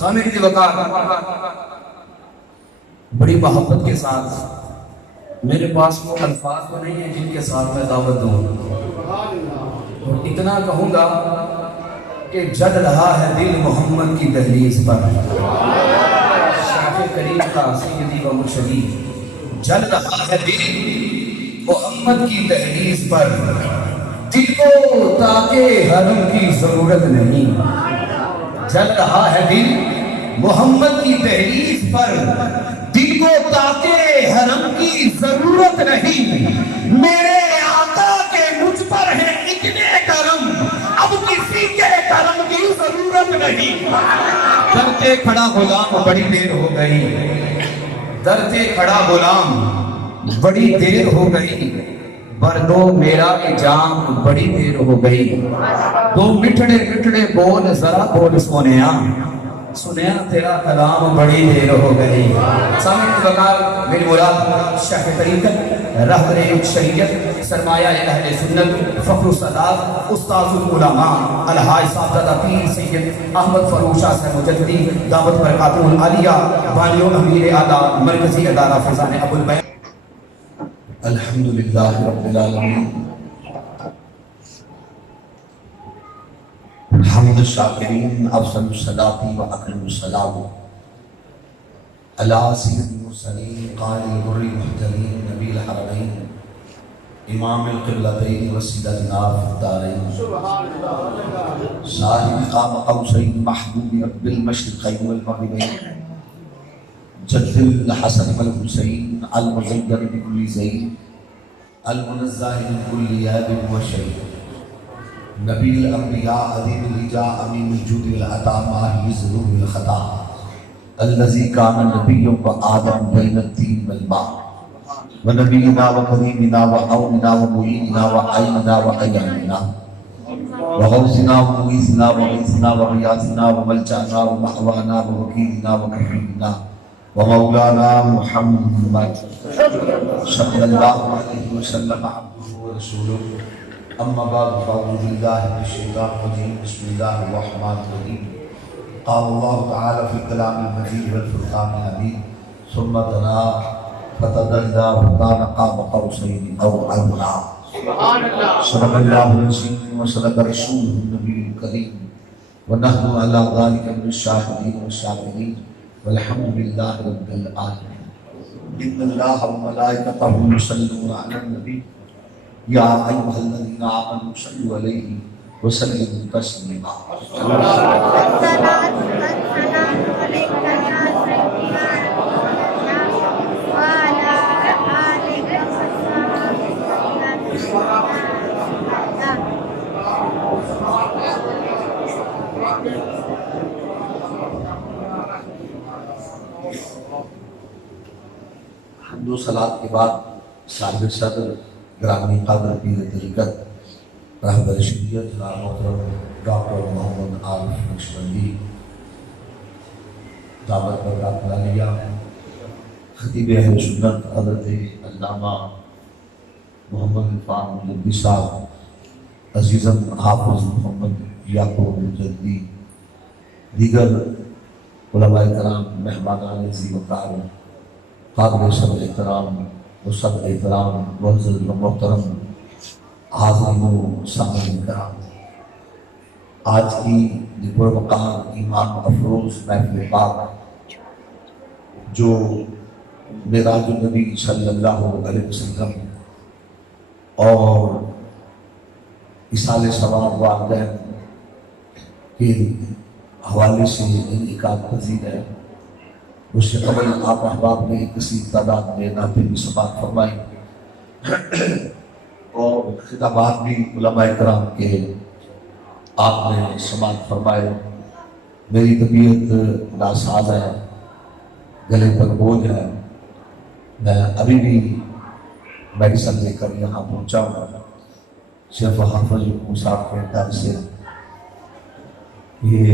سامع کی وقار بڑی محبت کے ساتھ میرے پاس وہ الفاظ تو نہیں ہیں جن کے ساتھ میں دعوت دوں، اور اتنا کہوں گا کہ جل رہا ہے دل محمد کی دہلیز پر، شاہ کریم کا سیدی و مرشدی، جل رہا ہے دل محمد کی دہلیز پر، دل کو تاکہ حرم کی ضرورت نہیں، جل رہا ہے دل محمد کی دہلیز پر، دل کو تاکہ حرم کی ضرورت نہیں، میرے آقا کے مجھ پر ہے اتنے کرم، اب کسی کے کرم کی ضرورت نہیں۔ درتے کھڑا غلام بڑی دیر ہو گئی، درتے کھڑا غلام بڑی دیر ہو گئی، بردو میرا جام بڑی دیر ہو گئی، دو مٹھڑے مٹھڑے بول ذرا بول سونیا، سنیا تیرا کلام بڑی دیر ہو گئی۔ سامع کی وقار میری مراد شیخ طریقت، رہبر شریعت، سرمایہ اہل سنت، فخر السادات، استاذ العلماء، الحاج صاحبزادہ پیر سید احمد فروخ شاہ صاحب مجددی دعوت برکاتہ العالیہ، بانی و امیر اعلیٰ مرکزی ادارہ فیضان ابو البیان۔ الحمدللہ رب العالمین، حمد الشاکرین، افضل الصلاۃ و اکرم السلام علی سید المرسلین، قائد الغر المحتمین، نبی الحرمین، امام القبلتین وسیلتنا فی الدارین، صاحب قاب قوسین محبوب رب المشرقین والمغربین، جد الحسن والحسین، المزین بکل زین، المنزہ من کل عیب وشیء، نبی الانبیاء عظیم الرجاء امین الجود والعطا ماحی ذنوب الخطا، الذی کان نبی و آدم بین الطین والماء، ونبینا وکریمنا وعوننا ومعیننا وعیننا وعیاننا وغوثنا ومغیثنا وغیثنا وغیاثنا وملجأنا ومأوانا ووکیلنا وکفیلنا ومولانا محمد صلی اللہ علیہ وسلم عبدہ ورسولہ، اما بعد فاعوذ باللہ من الشیطان الرجیم، بسم اللہ الرحمن الرحیم، قال اللہ تعالی فی الکلام المجید والفرقان الحمید، ثم دنا فتدلی فکان قاب قوسین او ادنی، صدق اللہ العظیم وصدق رسولہ النبی الکریم، ونحن علی ذلک من الشاہدین والشاکرین، والحمد للہ رب العالمین۔ ان اللہ وملائکتہ یصلون علی النبی یا ایھا الذین آمنوا صلوا علیہ وسلموا تسلیما۔ حمد و صلات کے بعد صاحب صدر گرامی قدر پیر طریقت رہبر شریعت جناب محترم ڈاکٹر محمد عارف نقشبندی دعوت برکات العالیہ، خطیب اہل سنت حضرت علامہ محمد عرفان مجددی صاحب، عزیزم حافظ محمد یعقوب مجددی، دیگر علماء کرام، مہمانان ذی وقار، قابل صدر احترام و صدر احترام معزز و محترم حاضرین و سامعین کرام، آج کی یہ پروقار ایمان افروز محفل پاک جو معراج النبی صلی اللہ علیہ وسلم اور اصال ثواب والدین کے حوالے سے انعقاد پذیر ہے، اس سے قبل آپ احباب نے کسی تعداد میں نعتیں بھی سماعت فرمائی اور خطابات بھی علماء کرام کے آپ نے سماعت فرمائے۔ میری طبیعت ناساز ہے، گلے پر بوجھ ہے، میں ابھی بھی میڈیسن لے کر یہاں پہنچا ہوں، شیخ حافظ صاحب کے گھر سے۔ یہ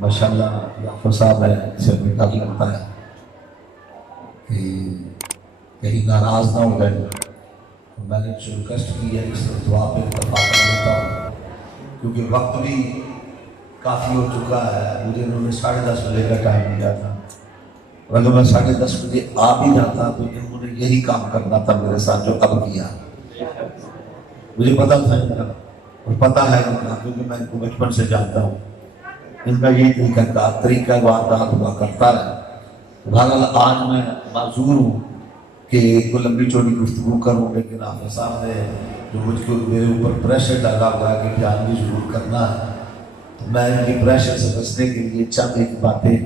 ماشاءاللہ حافظ صاحب ہے، اسے بیٹا بھی ہوتا ہے کہ کہیں ناراض نہ ہو گئے، میں نے ریکویسٹ کی ہے اس دعا پہ اتفاق کر لیتا ہوں، کیونکہ وقت بھی کافی ہو چکا ہے، مجھے انہوں نے 10:30 بجے کا ٹائم دیا تھا، اور اگر میں 10:30 بجے آ بھی جاتا تو انہوں نے یہی کام کرنا تھا میرے ساتھ جو اب کیا۔ مجھے پتا تھا ان کا، اور پتا ہے ان کا، کیونکہ میں ان کو بچپن سے جانتا ہوں، ان کا یہ طریقہ واردات ہوا کرتا ہے۔ بہرحال آج میں معذور ہوں کہ کوئی لمبی چوڑی گفتگو کروں، لیکن آپ صاحب نے جو مجھ کو میرے اوپر پریشر ڈالا ہوا ہے کہ بیان بھی ضرور کرنا ہے، تو میں ان کی پریشر سے بچنے کے لیے چند ایک باتیں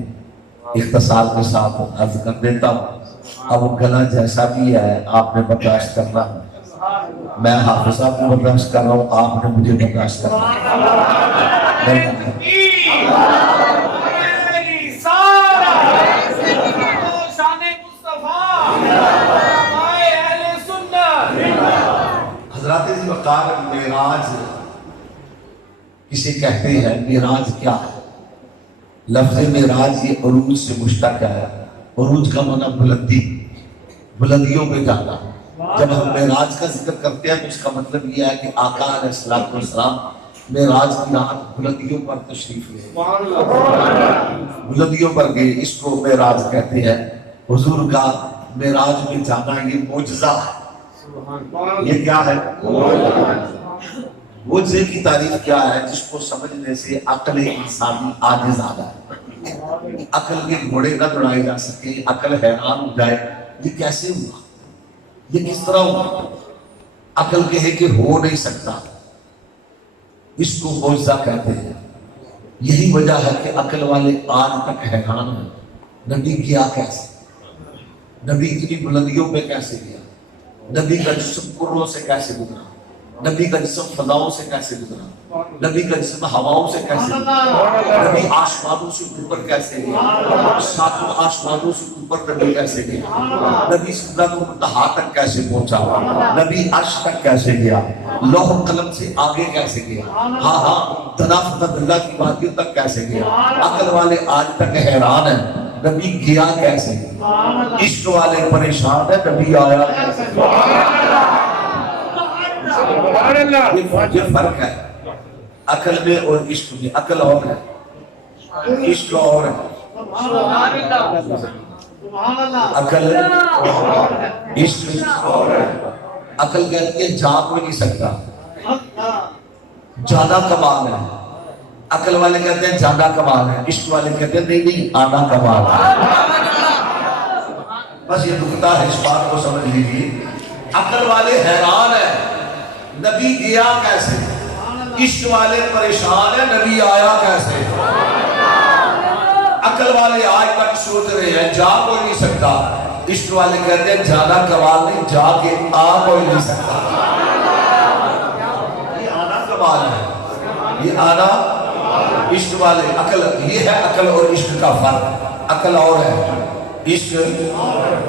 اختصار کے ساتھ عرض کر دیتا ہوں۔ اب گلا جیسا بھی ہے آپ نے برداشت کرنا ہے، میں حافظ صاحب کو برداشت کر رہا ہوں، آپ نے مجھے برداشت کرنا ہے۔ حضرات ذی وقار معراج کسے کہتے ہیں؟ معراج کیا ہے؟ لفظ معراج یہ عروج سے مشتق ہے۔ عروج کا معنی بلندی، بلندیوں پہ جانا۔ جب ہم معراج کا ذکر کرتے ہیں تو اس کا مطلب یہ ہے کہ آقا علیہ السلام معراج کی رات بلندیوں پر تشریف لے، بلندیوں پر گئے، اس کو معراج کہتے ہیں۔ حضور کا معراج میں جانا یہ معجزہ ہے۔ یہ کیا ہے؟ معجزے کی تعریف کیا ہے؟ جس کو سمجھنے سے عقل انسانی عاجز آ جائے، عقل کے گھوڑے نہ دوڑائے جا سکے، عقل حیران ہو جائے یہ کیسے ہوا، یہ کس طرح ہوا، عقل کہے کہ ہو نہیں سکتا، اس کو معجزہ کہتے ہیں۔ یہی وجہ ہے کہ عقل والے آج تک حیران ہیں، نبی کیا کیسے، نبی اتنی بلندیوں پہ کیسے گیا، نبی کا جسم کروں سے کیسے گزرا، نبی کا جسم فضاؤں سے کیسے گزرا، نبی کا جسم ہواؤں سے کیسے گزرا، نبی آسمانوں سے اوپر کیسے گیا، ساتوں آسمانوں سے اوپر نبی کیسے گیا، نبی سدرۃ المنتہا تک کیسے پہنچا، نبی عرش تک کیسے گیا، لوح قلم سے آگے کیسے گیا، ہاں تنافت اللہ کی وادیوں تک کیسے گیا۔ عقل والے آج تک حیران ہیں نبی گیا کیسے، عشق والے پریشان ہیں نبی آیا کیسے۔ یہ فرق ہے عقل میں اور عشق میں، عقل اور ہے، عشق اور ہے، عقل عشق اور ہے۔ عقل کہتی ہے جا کوئی نہیں سکتا، جانا کمال ہے، عقل والے کہتے ہیں جانا کمال ہے، عشق والے کہتے ہیں نہیں نہیں آنا کمال ہے۔ بس یہ نکتہ ہے، اس بات کو سمجھ لیجیے۔ عقل والے حیران ہیں نبی گیا کیسے، عشق والے پریشان ہیں نبی آیا کیسے۔ عقل والے آج تک سوچ رہے ہیں جا کوئی نہیں سکتا، عشق والے کہتے ہیں جانا کمال نہیں، جا کے آ کوئی نہیں سکتا۔ یہ آنا کمال ہے، یہ آنا عشق والے، عقل یہ ہے، عقل اور عشق کا فرق۔ عقل اور ہے، عشق۔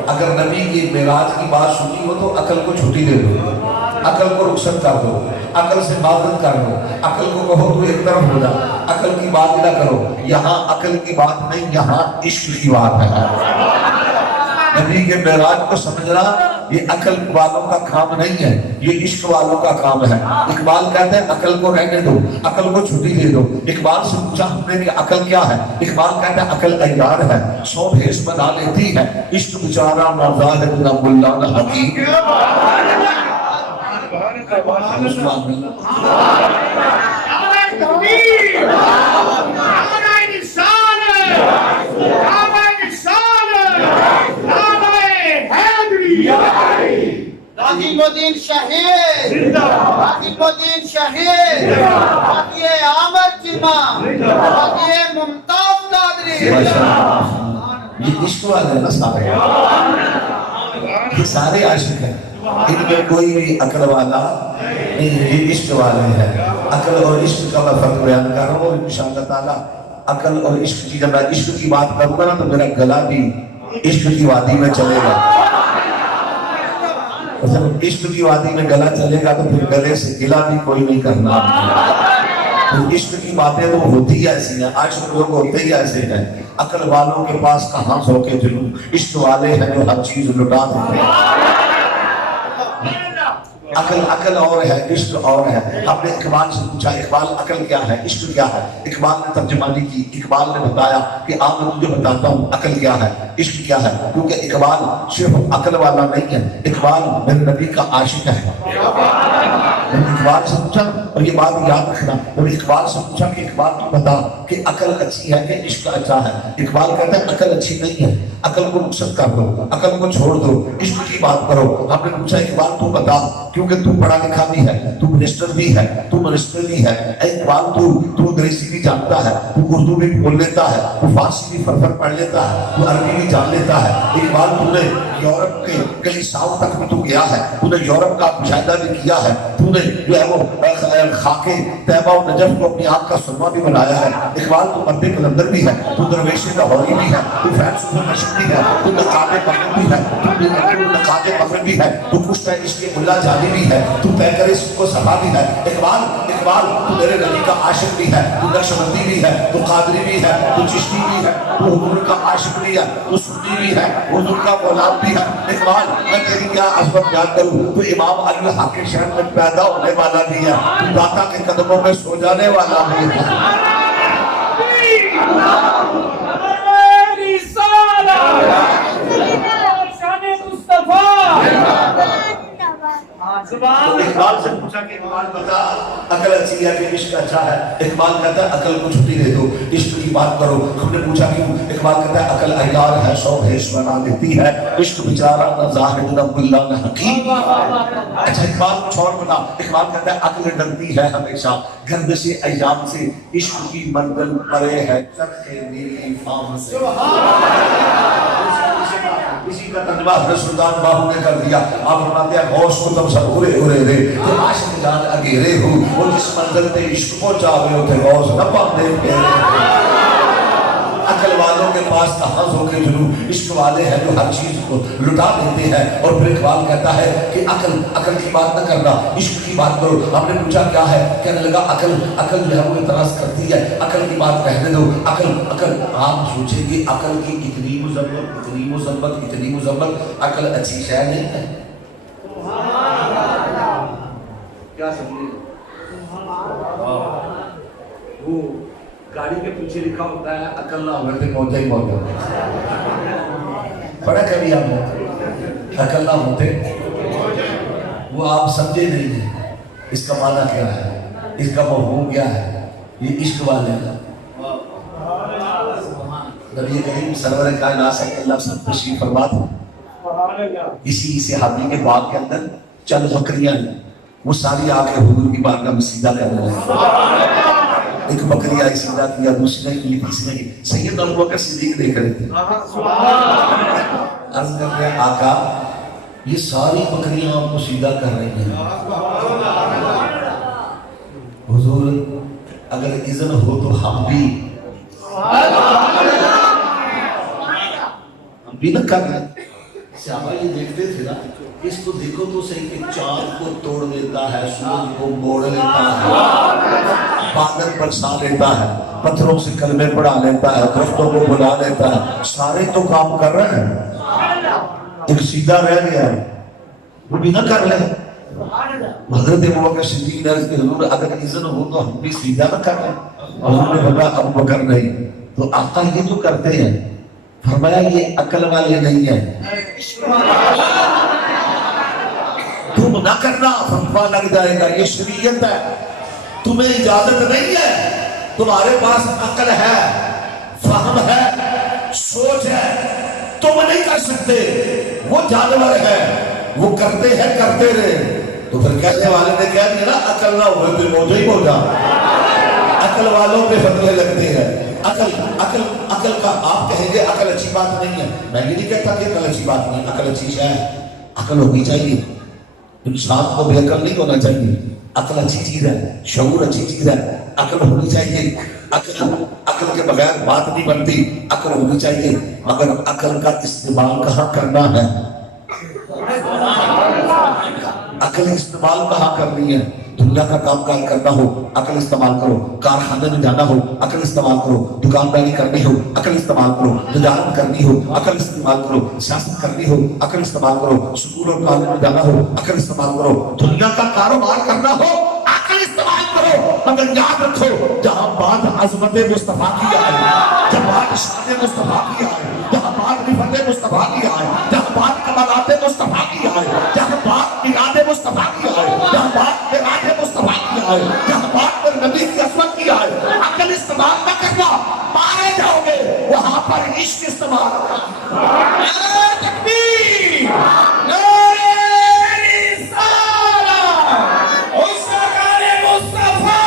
اگر نبی کی معراج کی بات سنی ہو تو عقل کو چھٹی دے دو، عقل کو رخصت کر دو، عقل سے معذرت کر دو، عقل کو کہو تو ایک طرف ہو جا، عقل کی بات نہ کرو۔ یہاں عقل کی بات نہیں، یہاں عشق کی بات ہے۔ نبی کے معراج کو سمجھنا یہ عقل والوں کا کام نہیں ہے، یہ عشق والوں کا کام ہے۔ اقبال کہتے ہیں عقل کو رہنے دو، عقل کو چھٹی دے دو۔ اقبال سے پوچھا ہم نے کہ عقل کیا ہے؟ اقبال کہتا ہے عقل عیار ہے، 100 بھیس بنا لیتی ہے، عشق بیچارہ نہ ظاہر نہ ملا نہ حکیم۔ عظیم الدین شہید، عظیم الدین شہید، باقی احمد جمع، باقی ممتاز قادری۔ یہ عشق والے نا سارے، یہ سارے عاشق ہیں، ان میں کوئی بھی عقل والا نہیں، یہ عشق والے ہیں۔ عقل اور عشق کا میں فرق بیان کر رہا ہوں، اور انشاءاللہ تعالیٰ عقل اور عشق کی، جب میں عشق کی بات کروں گا نا تو میرا گلا بھی عشق کی وادی میں چلے گا، اور جب عشق کی وادی میں گلا چلے گا تو پھر گلے سے گلا بھی کوئی نہیں کرنا۔ تو عشق کی باتیں تو ہوتی ایسی ہیں، عاشق لوگ ہوتے ہی ایسے ہیں۔ عقل والوں کے پاس کہاں سو کے جلوں، عشق والے ہیں جو ہر چیز لٹا دیتے ہیں۔ عقل اور ہے، عشق اور ہے. ہم نے اقبال سے پوچھا اقبال عقل کیا ہے، عشق کیا ہے؟ اقبال نے ترجمانی کی، اقبال نے بتایا کہ آپ میں تجھے بتاتا ہوں عقل کیا ہے، عشق کیا ہے. کیونکہ اقبال صرف عقل والا نہیں ہے، اقبال میرے نبی کا عاشق ہے. اقبال سے پوچھا، اور یہ بات یاد رکھنا، اور اقبال سے پوچھا کہ اقبال تو بتا کہ عقل اچھی ہے کہ عشق اچھا ہے. اقبال کہتا ہے عقل اچھی نہیں ہے، عقل کو رخصت کر دو، عقل کو چھوڑ دو، عشق کی بات کرو. ہم نے پوچھا اقبال تو بتا، کیونکہ تو پڑھا لکھا بھی ہے، تو منسٹر بھی ہے، تو منسٹر بھی ہے. اے اقبال تو انگریزی بھی جانتا ہے، تو اردو بھی بول لیتا ہے، تو فارسی بھی فرفر پڑھ لیتا ہے، تو عربی بھی جان لیتا ہے. اقبال تو نے یورپ کے کئی سال تک بھی تو گیا ہے، تو نے یورپ کا مشاہدہ بھی کیا ہے، تو نے جو ہے وہ خاک طیبہ و نجف کو اپنی آنکھ کا سرما بھی بنایا ہے. اقبال تو مرد کلندر بھی ہے، تو درویش لاہوری بھی ہے، تو فیض نشد بھی ہے، تو نقاب مغرب بھی ہے، تو نقاب مغرب بھی ہے، تو کشتہ عشق ملا جانی بھی ہے، تو پیکر سب کو صفا بھی ہے. اقبال تو میرے نبی کا عاشق بھی ہے، تو نقشبندی بھی ہے، تو قادری بھی ہے، تو چشتی بھی ہے، تو حضور کا عاشق بھی ہے، تو سنی بھی ہے، حضور کا غلام بھی ہے. اقبال میں تیری کیا عظمت بیان کروں، تو امام علی حق کے شہر میں پیدا ہونے والا بھی ہے، تو داتا کے قدموں میں سو جانے والا بھی ہے. تو اقبال سے پوچھا کہ اقبال بتا عقل اچھی ہے کہ عشق اچھا ہے. اقبال کہتا ہے عقل کو چھٹی دے دو، عشق کی بات کرو. ہم نے پوچھا کیوں؟ اقبال کہتا ہے عقل عیار ہے، سو بھیش بنا دیتی ہے، عشق بیچارہ نہ زاہد نہ ملا نہ حکیم. اچھا اقبال کچھ اور بتا. اقبال کہتا ہے عقل ڈرتی ہے ہمیشہ گردش ایام سے، عشق کی منزل پرے ہے چرخ نیلی فام سے. اسی کا ترجمہ حضرت سلطان باہو نے کر دیا. آپ فرماتے ہیں غوث کو تم سب ہرے ہرے رے کہ عاشق جان اگیرے ہو، وہ جس منزل تے عشق کو چاہے ہوتے غوث نہ پاتے پھیرے. عقل والوں کے پاس کہاں ذوق جنوں، عشق والے ہیں جو ہر چیز کو لٹا دیتے ہیں. اور پھر اقبال کہتا ہے کہ عقل کی بات نہ کرنا، عشق کی بات کرو. ہم نے پوچھا کیا ہے؟ کہنے لگا عقل جو ہے وہ اعتراض کرتی ہے، عقل کی بات رہنے دو. عقل آپ سوچیں گے عقل کی اتنی مذمت، عقل اچھی شے نہیں ہے. کیا سمجھے؟ وہ گاڑی کے پیچھے لکھا ہوتا ہے عقل نہ ہونے سے موجہ ہی موجہ. پڑھا کبھی آپ نے عقل نہ ہوتے؟ وہ آپ سمجھے نہیں ہیں اس کا معنی کیا ہے، اس کا مفہوم کیا ہے. یہ عشق والے کا نبی کریم سرور کائنات صلی اللہ علیہ وسلم تشریف فرما تھا. اسی صحابی کے باغ کے اندر چند بکریاں ہیں، وہ ساری آ کے حضور کی بارگاہ میں سیدھا کرنے لگے. ایک بکری آئی سیدھا کیا، دوسری کی، تیسری کی. سید ابو بکر صدیق دیکھ رہے تھے. عرض کرتے ہیں آقا یہ ساری بکریاں آپ کو سیدھا کر رہی ہیں. حضور اگر اذن ہو تو ہم بھی نہ کر رہے. صحابہ یہ دیکھتے تھے نا، اس کو دیکھو تو صحیح کہ چاند کو توڑ لیتا ہے، سورج کو موڑ لیتا ہے، بادل برسا لیتا ہے، پتھروں سے کلمے پڑھا لیتا ہے، درختوں کو بلا لیتا ہے. سارے تو کام کر رہے ہیں، ایک سیدھا رہ گیا ہے، وہ بھی نہ کر لے. حضرت ابوبکر صدیق نے کہ حضور اگر اذن ہو تو ہم بھی سیدھا نہ کر لیں. حضور نے بولا ابوبکر نہیں. تو آقا یہ جو کرتے ہیں، فرمایا یہ عقل والے نہیں ہیں. تم نہ کرنا فتویٰ لگ جائے گا، یہ شریعت ہے، تمہیں اجازت نہیں ہے. تمہارے پاس عقل ہے، فہم ہے، سوچ ہے، تم نہیں کر سکتے. وہ جانور ہے، وہ کرتے ہیں، کرتے رہے. تو پھر کہنے والے نے کہہ دیا نا عقل نہ ہوئے تو موجہ ہی موجہ. عقل والوں پہ فتوے لگتے ہیں. عقل کا آپ کہیں گے عقل اچھی بات نہیں ہے. میں یہ نہیں کہتا کہ عقل اچھی بات نہیں، عقل اچھی شے ہے، عقل ہونی چاہیے. انسان کو بے عقل نہیں ہونا چاہیے. عقل اچھی چیز ہے، شعور اچھی چیز ہے، عقل ہونی چاہیے. عقل کے بغیر بات نہیں بنتی، عقل ہونی چاہیے. مگر عقل کا استعمال کہاں کرنا ہے، عقل استعمال کہاں کرنی ہے. دنیا کا کام کاج کرنا ہو عقل استعمال کرو, کارخانے میں جانا ہو عقل استعمال کرو, دکانداری کرنی ہو عقل استعمال کرو, تجارت کرنی ہو عقل استعمال کرو, سیاست کرنی ہو عقل استعمال کرو, سکول اور کالج میں جانا ہو عقل استعمال کرو, دنیا کا کاروبار کرنا ہو عقل استعمال کرو. مگر یاد رکھو جہاں بات عظمت مصطفیٰ کی آئے, جہاں بات شان مصطفیٰ کی آئے, جہاں بات رفعت مصطفیٰ کی آئے, جہاں بات کمالات مصطفیٰ کی آئے, جہاں بات میلاد مصطفیٰ کی آئے, جہاں بات معراج مصطفیٰ کی آئے, جہاں بات پر نبی کی عظمت کی آئے, عقل استعمال نہ کرنا, مارے جاؤ گے. وہاں پر عشق استعمال کرنا. نعرہ تکبیر, نعرہ رسالت, مصطفیٰ مصطفیٰ.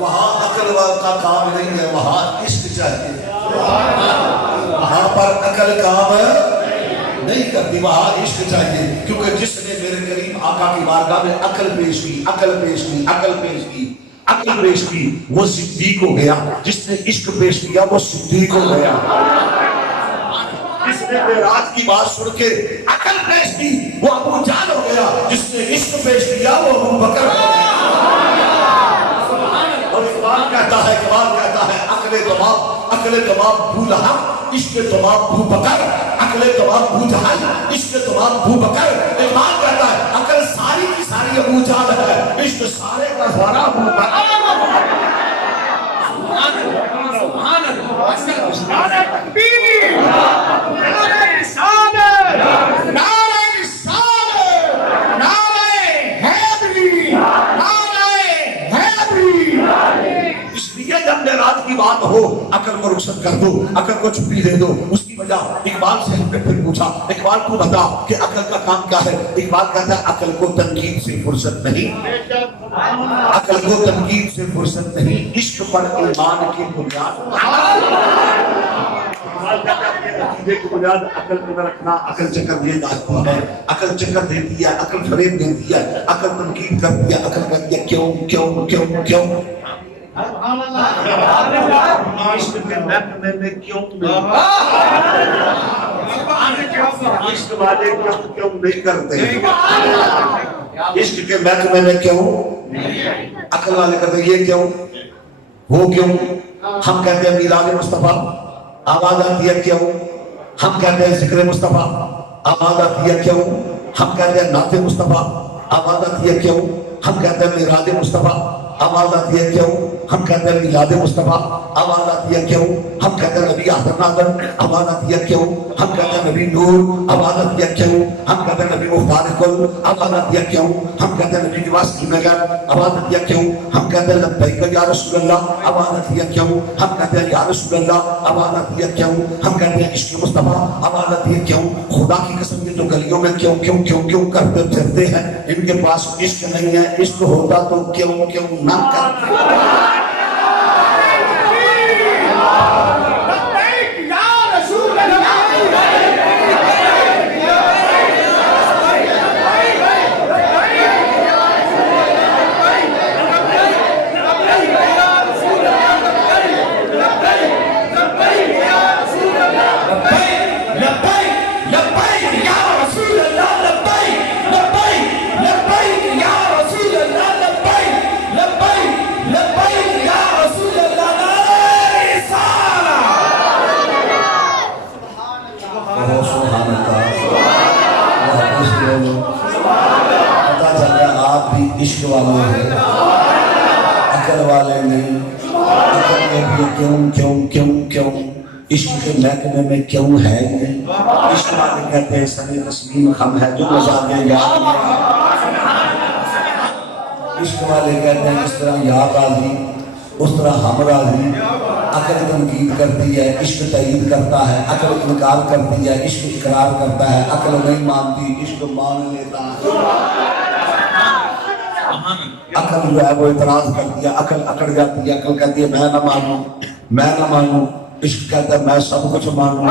وہاں عقل کا کام نہیں ہے, وہاں عشق چاہیے. وہاں پر عقل کام نہیں کرتی, وہاں عشق چاہیے. کیونکہ جس نے میرے کریم آقا کی بارگاہ میں عقل پیش کی, عقل پیش کی, عقل پیش کی, عقل پیش کی, وہ صدیق ہو گیا. جس نے عشق پیش کیا وہ صدیق ہو گیا. جس نے معراج کی بات سن کے عقل پیش کی وہ ابو جہل ہو گیا. جس نے عشق پیش کیا وہ ابو بکر ہو گیا. اور اقبال کہتا ہے عقل تمام ابو لہب, عشق تمام ابو بکر. عقل تمام ابو جہل, عشق تمام ابو بکر. اقبال کہتا ہے عقل ساری کی ساری ابو جہل ہے, عشق سارے کا سارا ابو بکر. نعرہ تکبیر, نعرہ رسالت, نعرہ رسالت, نعرہ حیدری, نعرہ حیدری. اس لیے جب معراج کی بات ہو عقل کو رخصت کر دو, عقل کو چھٹی دے دو. اس کی وجہ اقبال سے ہم نے پھر پوچھا, اقبال کو بتا کہ عقل کا کام کیا ہے. اقبال کہتا ہے عقل کو تنقید سے فرصت نہیں, عقل کو تنقید سے فرصت نہیں, عشق پر ایمان کی بنیاد. عقیدے کی بنیاد عقل پہ نہ رکھنا. عقل چکر یہ داتی ہے, عقل چکر دیتی ہے, عقل فریب دیتی ہے, عقل تنقید کرتی ہے, عقل کہتی ہے کیوں کیوں کیوں کیوں. عشق کے محکمے میں کیوں نہیں, عشق والے کیوں کیوں نہیں کرتے, عشق کے محکمے میں کیوں. عقل والے کہتے ہیں یہ کیوں وہ کیوں. ہم کہتے ہیں میلاد مصطفیٰ, آواز آتی ہے کیوں. ہم کہتے ہیں ذکر مصطفیٰ, آواز آتی ہے کیوں. ہم کہتے ہیں نعت مصطفیٰ, آواز آتی ہے کیوں. ہم کہتے ہیں میراج مصطفیٰ, آواز آتی ہے کیوں. ہم کہتے ہیں میلاد مصطفیٰ, آواز آتی ہے کیوں. ہم کہتے ہیں نبی آدم آدم, آواز آتی ہے کیوں. ہم کہتے ہیں نبی نور, آواز آتی ہے کیوں. ہم کہتے ہیں نبی مختار کل, آواز آتی ہے کیوں. ہم کہتے ہیں نبی نواز کی نگر, آواز آتی ہے کیوں. ہم کہتے ہیں لبیک یا رسول اللہ, آواز آتی ہے کیوں. ہم کہتے ہیں یا رسول اللہ, آواز آتی ہے کیوں. ہم کہتے ہیں عشق مصطفیٰ, آواز آتی ہے کیوں. خدا کی قسم یہ جو گلیوں میں کیوں کیوں کیوں کیوں کرتے پھرتے ہیں, ان کے پاس عشق نہیں ہے. عشق ہوتا تو کیوں کیوں نہ کرتے. عشق والے ہیں, عقل والے نہیں. عقل میں بھی کیوں کیوں کیوں کیوں, عشق کے محکمے میں کیوں ہے نہیں. عشق والے کہتے ہیں سر تسلیم خم ہے جو مزاج یاد نہیں. عشق والے کہتے ہیں اس طرح یاد راضی اس طرح ہم راضی. عقل تنقید کرتی ہے, عشق تائید کرتا ہے. عقل انکار کرتی ہے, عشق اقرار کرتا ہے. عقل نہیں مانتی, عشق مان لیتا ہے. عقل جو ہے وہ اعتراض کرتی ہے, عقل اکڑ جاتی ہے. عقل کہتی ہے میں نہ مانوں, میں نہ مانوں. عشق کہتا ہے میں سب کچھ مانوں.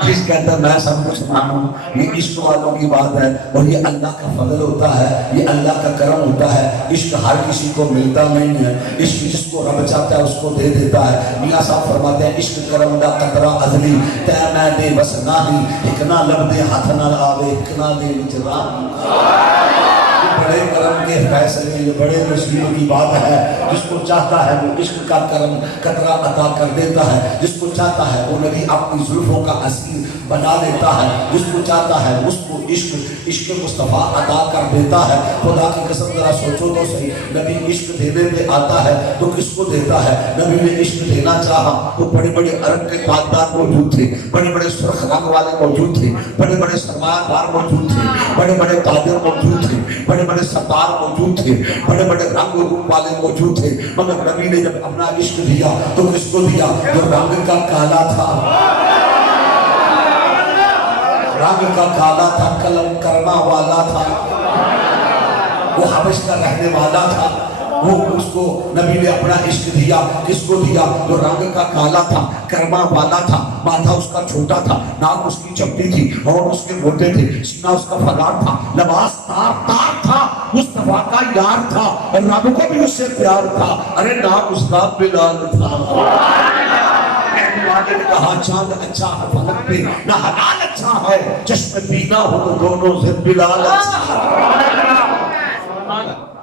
عشق کہتا ہے میں سب کچھ مانوں. یہ عشق والوں کی بات ہے, اور یہ اللہ کا فضل ہوتا ہے, یہ اللہ کا کرم ہوتا ہے. عشق ہر کسی کو ملتا نہیں ہے. عشق جس کو رب چاہتا ہے اس کو دے دیتا ہے. میاں صاحب فرماتے ہیں عشق کرم دا قطرہ ازلی, تے میں دے بس نہ ہی, ایک نہ لب دے ہاتھ نہ آوے, ایک نہ دے وچ راہ. بڑے کرم کے فیصلے، یہ بڑے نصیب کی بات ہے. جس کو چاہتا ہے وہ عشق کا کرم قطرہ عطا کر دیتا ہے. جس کو چاہتا ہے وہ نبی اپنی زلفوں کا اسیر بنا لیتا ہے. جس کو چاہتا ہے اس کو عشق مصطفیٰ عطا کر دیتا ہے. خدا کی قسم ذرا سوچو تو صحیح، نبی عشق دینے پہ آتا ہے تو کس کو دیتا ہے؟ نبی نے عشق دینا چاہا تو بڑے بڑے عرب کے تاجدار موجود تھے، بڑے بڑے سرخ رنگ والے موجود تھے، بڑے بڑے سرمایہ دار موجود تھے، بڑے بڑے تاجر موجود تھے، بڑے بڑے سردار موجود تھے، بڑے بڑے رنگ و روپ والے موجود تھے. مگر نبی نے جب اپنا عشق دیا تو کس کو دیا؟ جو رنگ کا کالا تھا، رنگ کا کالا تھا، قلم کرما والا تھا، وہ حبش کا رہنے والا تھا. وہ اس کو نبی نے اپنا عشق دیا. کس کو دیا؟ جو رنگ کا کالا تھا، کرما والا تھا، ماتھا اس کا چھوٹا تھا، ناک اس کی چپٹی تھی اور اس کے موٹے تھے، سینہ اس کا فلاٹ تھا، لباس تار تار تھا، مصطفیٰ کا یار تھا اور رب کو بھی اس سے پیار تھا. ارے نام اس کا بلال تھا. نے کہا چاند اچھا ہے فلک پہ نہ حلال اچھا ہے، چشم بینا ہو تو دونوں سے بلال اچھا ہے.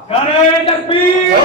نعرہ تکبیر،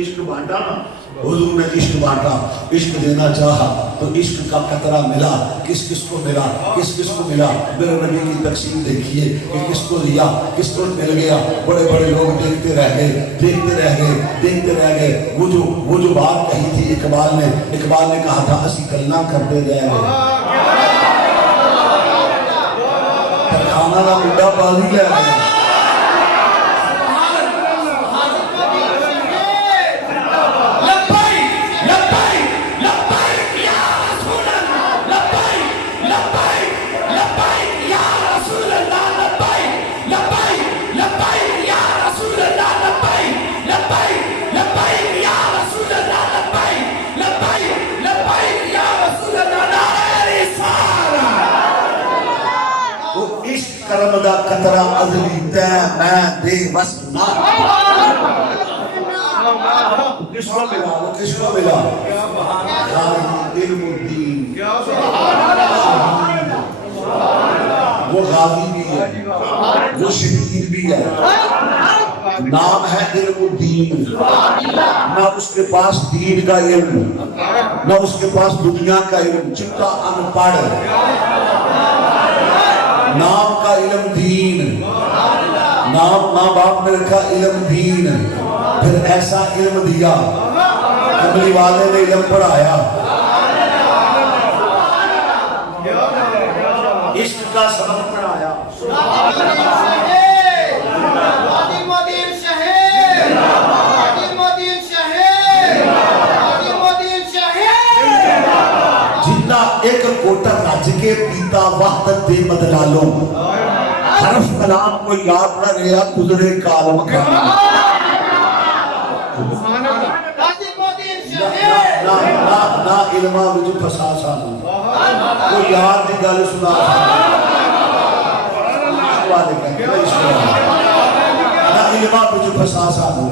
عشق بانٹا نا، حضور نے عشق بانٹا، عشق دینا چاہا تو عشق کا قطرہ ملا. کس کس کو ملا؟ کس کس کو ملا؟ میرے نبی کی تقسیم دیکھیے کہ کس کو دیا، کس کو مل گیا. بڑے بڑے لوگ دیکھتے رہ گئے، دیکھتے رہ گئے، دیکھتے رہ گئے. وہ جو بات کہی تھی اقبال نے کہا تھا اسی گلاں کرتے رہ گئے. کھانا کا مڈا بازی لے گیا. کرم دا قطرہ ازلی تے میں بے بس نہ. کس کو ملا؟ وہ کس کو ملا؟ غازی علم الدین. وہ غازی بھی ہے، وہ شہید بھی ہے. نام ہے علم الدین. نہ اس کے پاس دین کا علم، نہ اس کے پاس دنیا کا علم، چکا ان پڑھ. نام کا علم دین، نام ماں باپ نے رکھا علم دین. پھر ایسا علم دیا، کملی والے نے علم پڑھایا. عشق کا سبق پڑھایا. جتنا ایک کوٹا رج کے پیتا وحدت دے بدلالوں، حرف کلام کو یاد نہ رہا گزرے کالم کھانا. نہ علمہ وچ پھسا سانو، کوئی یاد دی گل سنا نہ علمہ وچ پھسا سانو.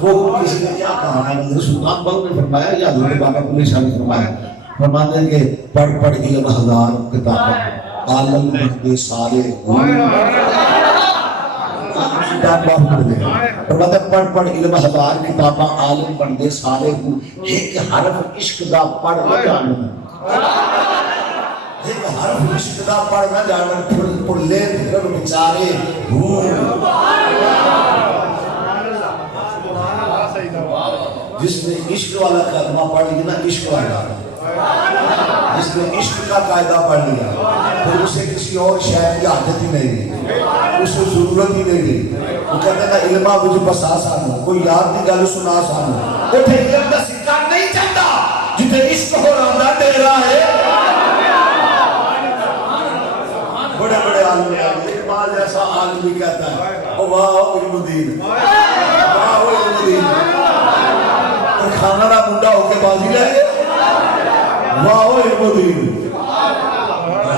وہ کسی نے کیا کہا ہے؟ سلطان بہو نے فرمایا یا حضرت بابا پولیس نے فرمایا، فرماتے ہیں کہ پڑھ پڑھ علم ہزار کتابیں عالم بندے سارے. فرماتے ہیں پڑھ پڑھ علم ہزار کتابیں عالم بندے سارے ہوں، ایک حرف عشق دا پڑھ نہ جاننا. ایک حرف عشق دا پڑھ نہ جاننا، پھلے پھر بیچارے ہوں. جس نے عشق والا کلمہ پڑھ لیا نا، عشق والا، جس نے عشق کا قاعدہ پڑھ لیا پھر اسے کسی اور شے کی عادت ہی نہیں گئی، اسے ضرورت ہی نہیں گئی. وہ کہتے ہیں علمہ مجھے بسا سانو، کوئی یاد دی گل سنا سانو. اتنے علم کا سکہ نہیں چلتا جتنے عشق ہو رہا ڈیرا ہے. بڑے بڑے عالم ہیں، اقبال جیسا عالم بھی کہتا ہے او واہ علم الدین، واہ علم الدین. کھانا را منڈا ہو کے بازی لے گئے، واہ علم الدین.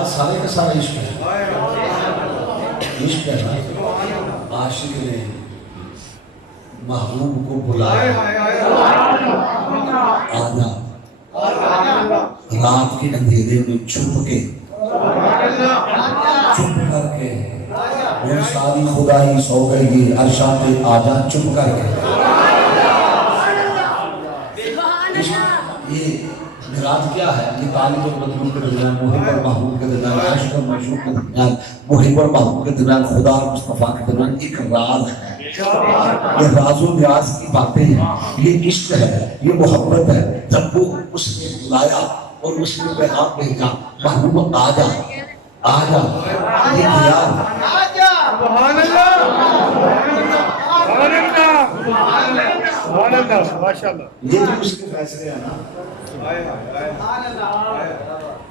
راز سارے کا سارا عشق ہے، عشق ہے نا۔ عاشق نے محبوب کو بلایا، آجا رات کے اندھیرے میں چھپ کے، چپ کر کے، وہ ساری خدائی سو گئی، ارشاد آجا چپ کر کے۔ یہ معراج کیا ہے؟ یہ طالب اور مطلوب کے درمیان، محب اور محبوب کے درمیان، عاشق اور معشوق کے درمیان، محب اور محبوب کے درمیان، خدا اور مصطفیٰ کے درمیان ایک راز ہے۔ یہ راز و نیاز کی باتیں ہیں، یہ عشق ہے، یہ محبت ہے۔ جب وہ اس نے بلایا اور اس نے پیغام بھیجا، محبوب آجا آجا، یہ گیا۔ سبحان اللہ، سبحان اللہ، سبحان اللہ، ماشاءاللہ۔ یہ جو اس کے فیصلے ہیں نا،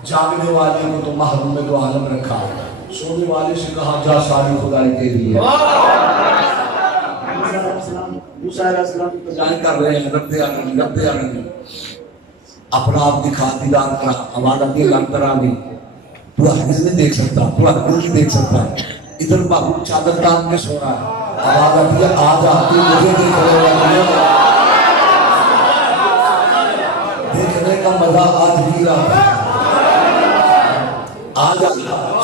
جاگنے والے کو تو محروم میں دو عالم رکھا، سونے والے سے کہا جا ساری خدائی تیری ہے۔ موسیٰ علیہ السلام کی تجاہیں کر رہے ہیں، ربتے آگے اپنا آپ دکھا، دیدار کرا، آواز آتی ہے لانتر آگے، تو ہرگز نہیں دیکھ سکتا، تو ہرگز نہیں دیکھ سکتا۔ ادھر محبوب چادر تان کے سو رہا ہے، آواز آتی ہے آجا، تو مجھے دیکھ رہے ہیں، دیکھنے کا مزہ آج بھی رہا ہے۔ آجا،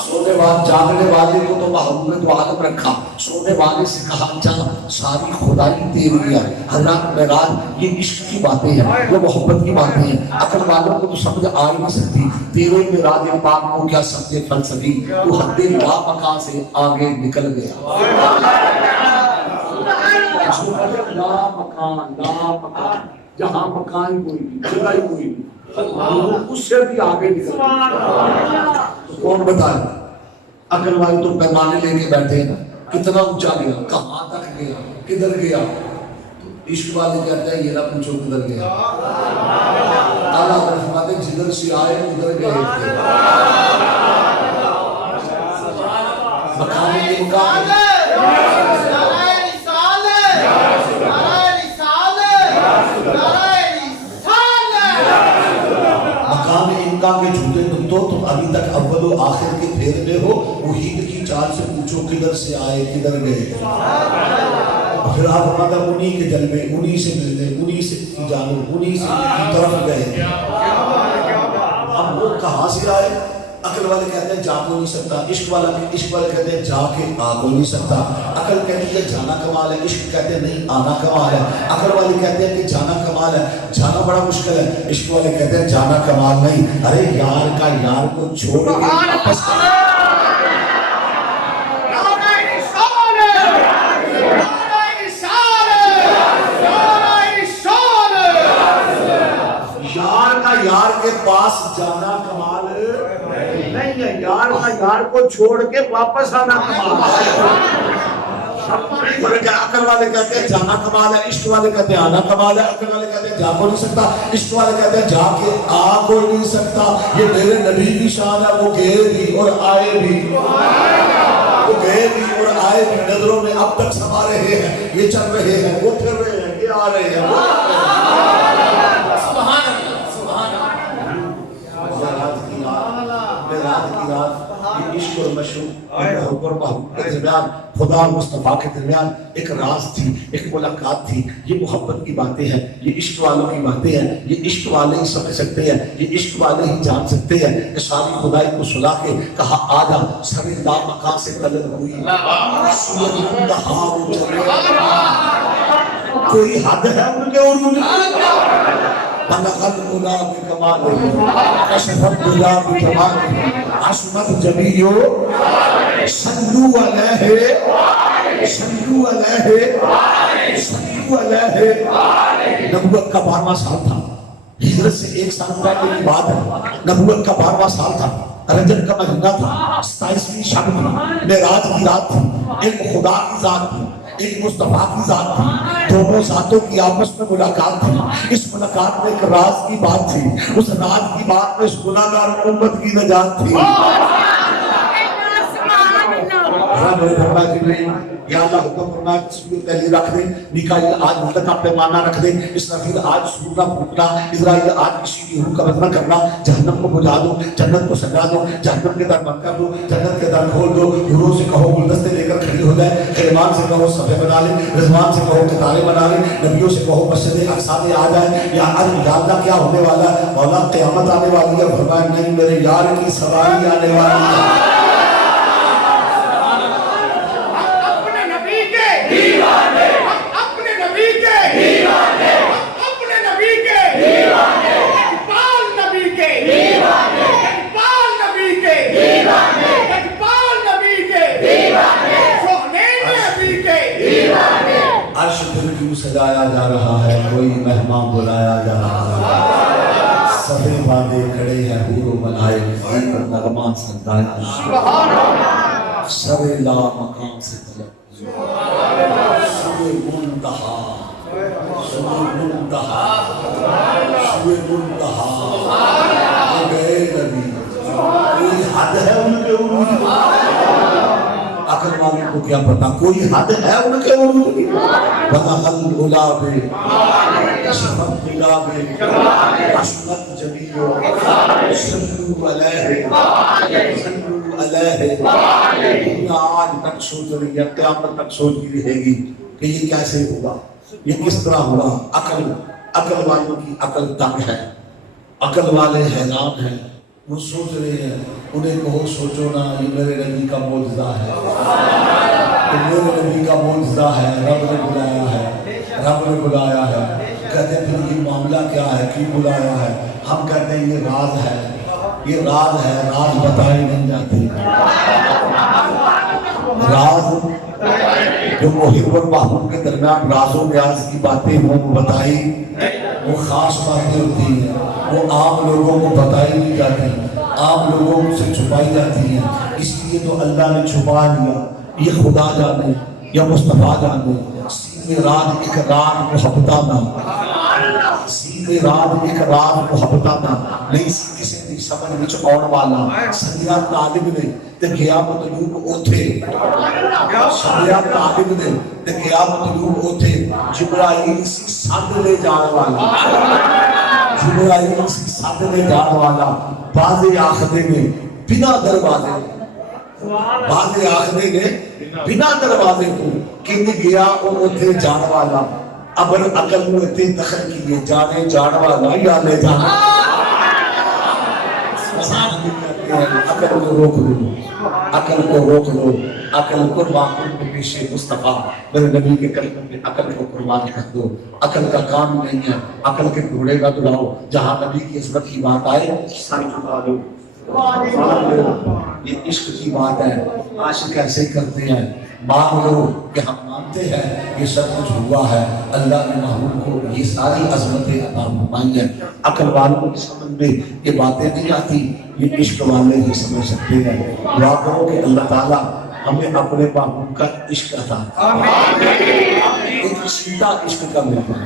سونے والے جاگنے والے کو تو محبوب میں دو عالم رکھا، سونے والے سے کہا جا ساری خدائی تیری ہے۔ حضرات معراج یہ عشق کی باتیں ہیں، یہ محبت کی باتیں ہیں، عقل والوں کو تو سمجھ آ ہی نہیں سکتی۔ تیرے معراج پاک کو کیا سمجھے فلسفی، تو حد لا مکان سے آگے نکل گیا۔ لا مکان جہاں مکان کوئی نہیں، جگہ ہی کوئی نہیں، اس سے بھی آگے نکل گیا۔ کون بتائے؟ عقل والے تو پیمانے لے کے بیٹھے ہیں، کتنا اونچا گیا، کہاں تک گیا، کدھر گیا؟ عشق والے کہتے ہیں یہ نہ پوچھو کدھر گیا۔ اعلیٰ فرماتے ہیں جدھر سے آئے ادھر گئے تھے۔ مقام امکان مقام امکان کے جھوٹے تم تو تم ابھی تک اول و آخر کے پھیر میں ہو، محیط کی چال سے پوچھو کدھر سے آئے کدھر گئے۔ پھر آپ فرماتا انہی کے جلوے، انہی سے ملنے، انہی سے جانو، انہی سے کی طرف گئے۔ اب وہ کہاں سے آئے؟ عقل والے کہتے ہیں جا کو نہیں سکتا، عشق والے کہتے ہیں جا کے آ کو نہیں سکتا۔ عقل کہتی ہے جانا کمال ہے، عشق کہتے ہیں نہیں آنا کمال ہے۔ عقل والے کہتے ہیں کہ جانا کمال ہے، جانا بڑا مشکل ہے۔ عشق والے کہتے ہیں جانا کمال نہیں، ارے یار کا یار کو چھوڑ کے واپس یار کے پاس جانا کمال نہیں ہے، یار کا یار کو چھوڑ کے واپس آنا کمال ہے۔ عقل والے کہتے ہیں جانا کمال ہے، عشق والے کہتے ہیں آنا کمال ہے۔ عقل والے کہتے ہیں جا کو نہیں سکتا، عشق والے کہتے ہیں جا کے آ کو نہیں سکتا۔ یہ میرے نبی کی شان ہے، وہ گئے بھی اور آئے بھی، وہ گئے بھی اور آئے بھی، نظروں میں اب تک سما رہے ہیں، یہ چل رہے ہیں، وہ پھر رہے ہیں، یہ آ رہے ہیں، وہ عشق اور مشروق اور محبوب کے درمیان، خدا اور مصطفیٰ کے درمیان ایک راز تھی، ایک ملاقات تھی۔ یہ محبت کی باتیں ہیں، یہ عشق والوں کی باتیں ہیں، یہ عشق والے ہی سمجھ سکتے ہیں، یہ عشق والے ہی جان سکتے ہیں۔ کہ ساری خدائی کو سلا کے کہا آجا، سر لا مکان سے طلب ہوئی، سورج انتہا وہ چلے، کوئی حد ہے ان کے عروج بلغت اولا بکمالہ اشرفت اولا بکمالہ عصمت جمیع صلو علیہ صلو علیہ صلو علیہ۔ نبوت کا 12واں سال تھا، ہجرت سے 1 سال پہلے کی بات ہے۔ نبوت کا 12واں سال تھا، رجب کا مہینہ تھا، 27ویں شب تھی، معراج کی رات تھی، ایک خدا کی ذات تھی، ایک مصطفیٰ کی ذات تھی، دونوں ذاتوں کی آپس میں ملاقات تھی۔ اس ملاقات میں ایک راز کی بات تھی، اس راز کی بات میں اس گناہگار امت کی نجات تھی۔ یا اللہ حکم فرما سورۃ پہلی رکھ دے، میکائیل آج مطلق کا پیمانہ رکھ دے، اسرافیل آج سور نہ پھونکنا، اسرائیل آج کسی کی روح قبض نہ کرنا، جہنم کو بجھا دو، جنت کو سجا دو، جہنم کے در بند کر دو، جنت کے در کھول دو، حوروں سے کہو گلدستے لے کر کھڑی ہو جائے، خیمان سے کہو صفحے بنا لے، رضوان سے کہو قطاریں بنا لے، نبیوں سے کہو مسجد اقصی میں آ جائے، یا اللہ کیا ہونے والا ہے؟ مولا قیامت آنے والی ہے، فرمایا نہیں میرے یار کی سواری آنے والی ہے۔ عرش دل کیوں سجایا جا رہا ہے، کوئی مہمان بلایا جا رہا ہے، صفے باندھے کھڑے ہیں حور و ملائک، ایک نغمہ سجایا سر لا مقام سے طلب سوئے منتہا، سوئے منتہا، سوئے منتہا، وہ گئے نبی، کوئی حد ہے ان کے عروج کی؟ عقل والوں کو کیا پتا کوئی حد ہے ان کے عروج کی؟ بلغل غلابے شفت غلابے عصمت جمیع صلو علیہ صلو علیہ۔ آج تک سوچ رہی ہے، قیامت تک سوچ بھی رہے گی کہ یہ کیسے ہوگا، یہ کس طرح ہوگا۔ عقل والوں کی عقل تنگ ہے، عقل والے حیران ہیں، وہ سوچ رہے ہیں، انہیں کہو سوچو نا یہ میرے نبی کا معجزہ ہے، یہ میرے نبی کا معجزہ ہے، رب نے بلایا ہے، رب نے بلایا ہے۔ کہتے ہیں پھر یہ معاملہ کیا ہے، کیوں بلایا ہے؟ ہم کہتے ہیں یہ راز ہے، یہ راز ہے، راز بتائے نہیں جاتے، راز جو محب اور محبوب کے درمیان راز و نیاز کی باتیں وہ بتائی، وہ خاص باتیں ہوتی ہیں، وہ عام لوگوں کو بتائی نہیں جاتی، عام لوگوں سے چھپائی جاتی ہیں، اس لیے تو اللہ نے چھپا لیا، یہ خدا جانے یا مصطفیٰ جانے۔ سینے رات اقرار محبتانا، سینے رات اقرار محبتانا، نہیں سی کسی دی سمجھ وچ آن والا، سنیا طالب نے تے گیا مطلوب اوتھے، سنیا طالب نے تے گیا مطلوب اوتھے، جبرائیل سی ساتھ لے جان والا، جبرائیل سی ساتھ لے جان والا، بازے آخدے میں بنا دروازے، بازے آخدے نے بنا دروازے کو کہ گیا اور اوتھے جان والا، ابر عقل میں تے دخل کیے، جانے جان والا یا لے جانا۔ عقل کو روک دو، عقل کو روک دو، عقل کو معقول کے پیش مصطفیٰ میرے نبی کے کلمے میں عقل کو قربان کر دو۔ عقل کا کام نہیں ہے عقل کے گھوڑے کا دوڑاؤ، جہاں نبی کی عظمت کی بات آئے سر جھکا دو، یہ عشق کی بات ہے، عاشق ایسے کرتے ہیں، مان لو کہ ہم مانتے ہیں یہ سب کچھ ہوا ہے، اللہ نے محبوب کو یہ ساری عظمتیں عطا فرمائی ہیں۔ عقل والوں کی سمجھ میں یہ باتیں نہیں آتی، یہ عشق والے ہی سمجھ سکتے ہیں۔ دعا کرو کہ اللہ تعالیٰ ہمیں اپنے محبوب کا عشق عطا ایک سیدھا عشق کا ملنا،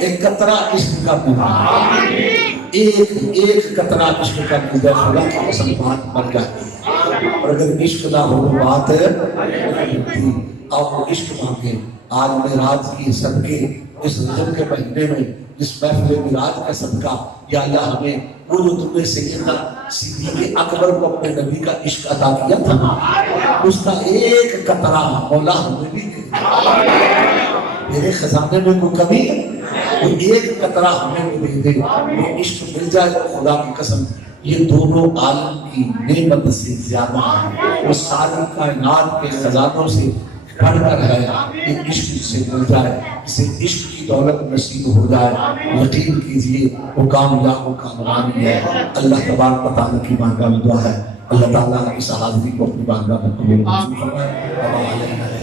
ایک قطرہ عشق کا ملنا، ایک قطرہ عشق کا ملنا، خدا کی قسم بات مر جاتی ہے، اور اگر عشق نہ ہو بات ہے اور وہ عشق مانگے۔ آج معراج کی صدقے اس رجب کے مہینے میں جس محفل معراج کا صدقہ، یا اللہ ہمیں وہ جو تم نے سیدنا صدیق اکبر کو اپنے نبی کا عشق عطا کیا تھا، اس کا ایک قطرہ مولا ہمیں بھی دے، میرے خزانے میں کوئی کمی ہے، وہ ایک قطرہ ہمیں بھی دے دے، وہ عشق مل جائے تو خدا کی قسم یہ دونوں عالم کی نعمت سے زیادہ ہے، وہ ساری کائنات کے خزانوں سے بڑھ کر ہے۔ یہ عشق سے مل جائے، اسے عشق کی دولت نصیب ہو جائے، یقین کیجئے وہ کامیاب و کامرانی ہے۔ اللہ تبارک و تعالیٰ کی بارگاہ میں دعا ہے اللہ تعالیٰ اس حاضری کو اپنی بارگاہ میں قبول منظور فرمائے۔